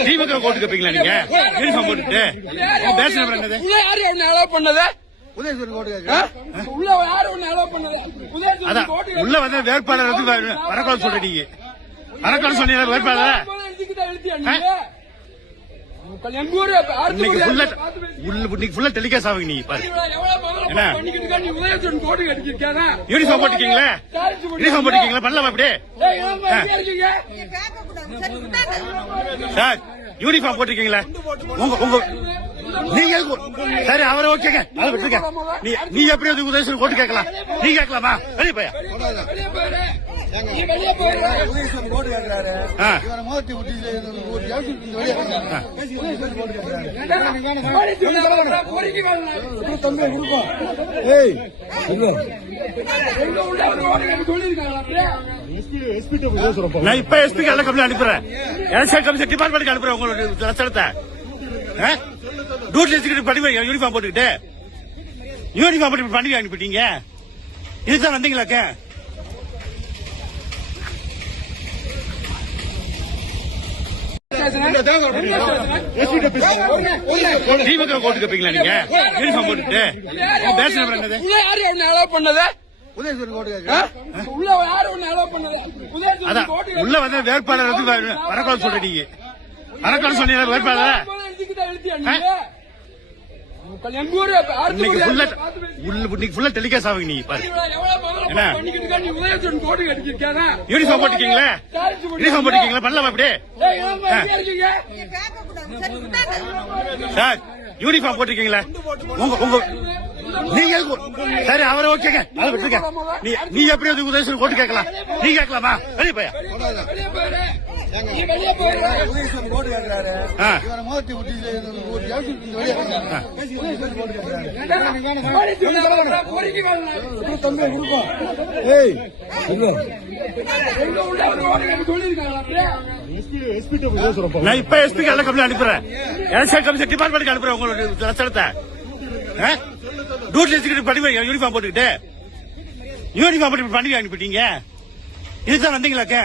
திமுக கோட்டு கேப்பீங்களா நீங்க யூனிஃபார்ம் போட்டுட்டு பேசுறது யாரு ஒண்ணு அலோவ் பண்ணது உள்ள வந்து வேட்பாளர் வந்து வரக்கூடாது சொல்றீங்க வரக்கூடாது சொன்னீங்க வேட்பாளர் டெலிகாஸ்ட் ஆகுங்க நீ பாரு யூனிஃபார்ம் போட்டுக்கீங்களா யூனிஃபார்ம் போட்டுக்கீங்களா பண்ணலாமா அப்படி சார் யூனிஃபார்ம் போட்டிருக்கீங்களா உங்க நீங்க சரி அவரை ஓகேங்க அதை விட்டுருக்க நீ எப்படி உதயசூரன் ஓட்டு கேட்கலாம் நீ கேட்கலாமா வெளியே போயா நான் இப்ப எஸ்பிக்கு எல்லாம் கம்ப்ளைண்ட் அனுப்புறேன் எலெக்ஷன் கமிஷன் டிபார்ட்மெண்ட்டுக்கு அனுப்புறேன் உங்களுடைய லட்சணத்தை டியூட்டி படிவ யூனிஃபார்ம் போட்டுக்கிட்டு யூனிஃபார்ம் போட்டு பண்டிகை அனுப்பிட்டீங்க இதுதான் வந்தீங்களாக்க திமுக கோட்டு கேப்பீங்களா நீங்க யூனிஃபார்ம் போட்டுட்டு பேசுறது யாரு ஒண்ணு அலோவ் பண்ணது உள்ள வந்து வேட்பாளர் வந்து வரக்கூடாது சொல்றீங்க வரக்கூடாது சொன்னீங்க வேட்பாளர் டெலிகாஸ்ட் ஆகுங்க நீ பாரு யூனிஃபார்ம் போட்டுக்கீங்களா யூனிஃபார்ம் போட்டுக்கீங்களா பண்ணலாமா அப்படி சார் யூனிஃபார்ம் போட்டிருக்கீங்களா உங்க நீங்க சரி அவரை ஓகேங்க அதை விட்டுருக்க நீ எப்படி உதயசூரன் ஓட்டு கேட்கலாம் நீ கேட்கலாமா வெளியே போயா நான் இப்ப எஸ்பிக்கு எல்லாம் கம்ப்ளைண்ட் அனுப்புறேன் எலெக்ஷன் கமிஷன் டிபார்ட்மெண்ட்டுக்கு அனுப்புறேன் உங்களுடைய லட்சணத்தை டியூட்டி படிவ யூனிஃபார்ம் போட்டுக்கிட்டு யூனிஃபார்ம் போட்டு பண்டிகை அனுப்பிட்டீங்க இதுதான் வந்தீங்களாக்க